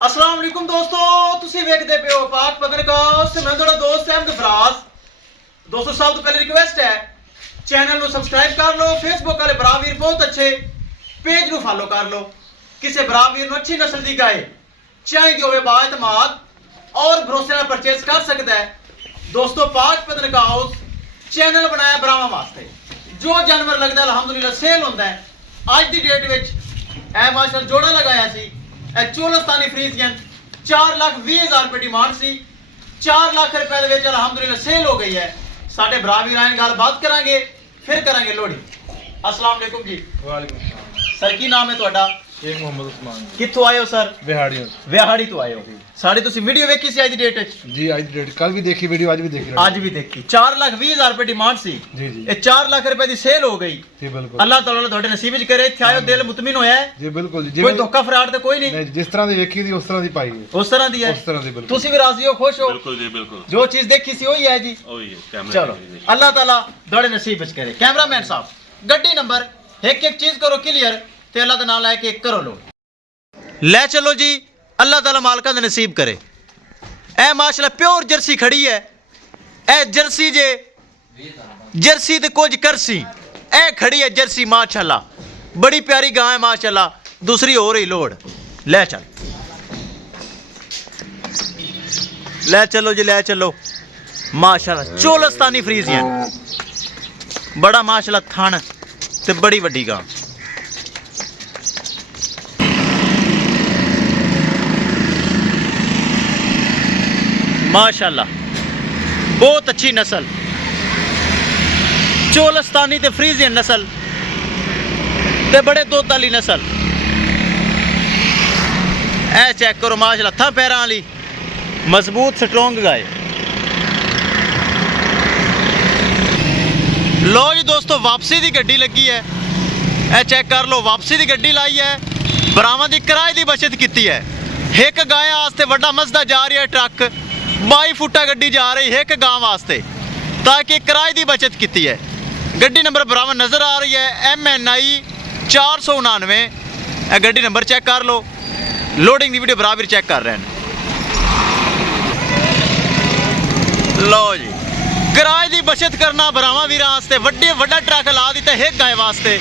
अस्सलाम वालेकुम दोस्तों, तुसी वेखदे पे हो पाक पत्रकार मैं थोड़ा दोस्त अहमद फराज। दोस्तों सब तो पहले रिक्वेस्ट है चैनल ਨੂੰ ਸਬਸਕ੍ਰਾਈਬ ਕਰ ਲਓ। ਫੇਸਬੁੱਕ ਵਾਲੇ ਭਰਾ ਵੀਰ ਬਹੁਤ ਅੱਛੇ ਪੇਜ ਨੂੰ ਫਾਲੋ ਕਰ ਲਓ। ਕਿਸੇ ਭਰਾ ਵੀਰ ਨੂੰ ਅੱਛੀ ਨਸਲ ਦੀ ਗਾਏ ਚਾਹੀਦੀ ਹੋਵੇ ਬਾਇਤਮਾਦ और भरोसे ਨਾਲ परचेज कर सकता है। दोस्तों पाक पत्रकार चैनल बनाया भरावां वास्ते जो जानवर लगता है अलहमदुलिल्लाह सेल होता है। आज की डेट में ਇਹ ਮਾਸ਼ਾਅੱਲਾ ਜੋੜਾ ਲਗਾਇਆ ਸੀ ਇਹ ਚੋਲਸਤਾਨੀ ਫਰੀਜ਼ੀਅਨ 4,20,000 रुपए डिमांड सी 4 लाख रुपए ਦੇ ਵਿੱਚ ਅਲਹਮਦੁਲਿल्लाह सेल हो गई है। ਸਾਡੇ ਭਰਾ ਵੀਰਾਂ ਨਾਲ ਗੱਲਬਾਤ ਕਰਾਂਗੇ ਫਿਰ ਕਰਾਂਗੇ ਲੋੜੀ। अस्सलाम वालेकुम जी। वालेकुम सलाम। सर की नाम है ਤੁਹਾਡਾ? शेख मोहम्मद उस्मान। ਕਿੱਥੋਂ ਆਏ ਹੋ ਸਰ? बिहाड़ियों। ਵਿਹਾੜੀ ਤੋਂ ਆਏ ਹੋ। ਸਾਡੀ ਤੁਸੀਂ ਵੀਡੀਓ ਵੇਖੀ ਸੀ ਅੱਜ ਦੀ ਡੇਟ ਵਿੱਚ? जी आज की डेट कल भी देखी वीडियो आज भी देखी ਅੱਜ ਵੀ ਦੇਖੀ 4,20,000 रुपए डिमांड सी जी जी ਇਹ 4 ਲੱਖ रुपए ਦੀ ਸੇਲ ਹੋ ਗਈ। जी बिल्कुल ਅੱਲਾਹ ਤਾਲਾ ਤੁਹਾਡੇ ਨਸੀਬ ਵਿੱਚ ਕਰੇ ਇੱਥੇ ਆਇਓ ਦਿਲ ਮੁਤਮਿਨ ਹੋਇਆ ਹੈ जी बिल्कुल जी ਕੋਈ ਧੋਖਾ ਫਰਾਡ ਤੇ ਕੋਈ ਨਹੀਂ नहीं, जिस तरह की देखी थी उस तरह की पाई है ਉਸ ਤਰ੍ਹਾਂ ਦੀ ਹੈ उस तरह की बिल्कुल ਤੁਸੀਂ ਵੀ ਰਾਜ਼ੀ ਹੋ ਖੁਸ਼ ਹੋ? बिल्कुल जी बिल्कुल ਜੋ ਚੀਜ਼ ਦੇਖੀ ਸੀ ਉਹੀ ਹੈ ਜੀ। वही है कैमरा ਚਲੋ ਅੱਲਾਹ ਤਾਲਾ ਤੁਹਾਡੇ ਨਸੀਬ ਵਿੱਚ ਕਰੇ। ਕੈਮਰਾਮੈਨ ਸਾਹਿਬ ਗੱਡੀ ਨੰਬਰ ਇੱਕ ਇੱਕ ਚੀਜ਼ ਕਰੋ ਕਲੀਅਰ ਤੇ ਅੱਲਾਹ ਦਾ ਨਾਮ ਲੈ ਕੇ ਕਰੋ ਲੋ ਲੈ ਚਲੋ ਜੀ। ਅੱਲਾਹ ਤਾਲਾ ਮਾਲਕਾਂ ਦੇ ਨਸੀਬ ਕਰੇ। ਇਹ ਮਾਸ਼ਾਅੱਲਾ ਪਿਓਰ ਜਰਸੀ ਖੜੀ ਹੈ। ਇਹ ਜਰਸੀ ਜੇ ਜਰਸੀ ਤੇ ਕੁਝ ਕਰਸੀ ਇਹ ਖੜੀ ਹੈ ਜਰਸੀ ਮਾਸ਼ਾਅੱਲਾ ਬੜੀ ਪਿਆਰੀ ਗਾਂ ਹੈ ਮਾਸ਼ਾਅੱਲਾ। ਦੂਸਰੀ ਹੋ ਰਹੀ ਲੋੜ ਲੈ ਚੱਲ ਲੈ ਚਲੋ ਜੀ ਲੈ ਚਲੋ ਮਾਸ਼ਾਅੱਲਾ ਚੋਲਸਤਾਨੀ ਫਰੀਜ਼ੀਅਨ बड़ा माशाल्लाह थन ते बड़ी वड्डी गां। माशाल्लाह बहुत अच्छी नस्ल चोलस्तानी ते फ्रीजियन नस्ल ते बड़े दुध वाली नस्ल। ए चेक करो माशाल्लाह था पैरां वाली मजबूत स्ट्रोंग गाय। लो जी दोस्तों वापसी की गड्डी लगी है ए चेक कर लो वापसी की गड्डी लाई है। भरावां दी किराए की बचत की है। एक गाय वास्ते वड्डा मसदा जा रही है ट्रक 22 फुटा गड्डी जा रही है एक गांव वास्ते ताकि किराए की बचत की है। गड्डी नंबर भरावां नज़र आ रही है MNI 499। ए गड्डी नंबर चेक कर लो। लोडिंग की वीडियो बराबर चेक कर रहे हैं। लो जी किराए की बचत करना भरावां वीरां वास्ते वड्डा ट्रक ला दिता एक गाय वास्ते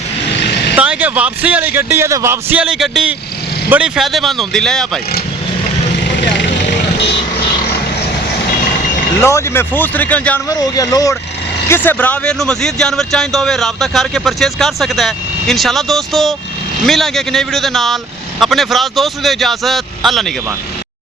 ताकि वापसी वाली गड्डी है तो वापसी वाली गड्डी बड़ी फायदेमंद होंदी। ले आ भाई लो जी महफूज तरीके जानवर हो गया लोड। किसी भरा वीर नूं मजीद जानवर चाहिए होवे राबता करके परचेज कर सकता है। इंशाल्लाह दोस्तों मिलांगे एक नई वीडियो के नाल। अपने फराज दोस्त नूं दे इजाजत। अल्लाह निगहबान।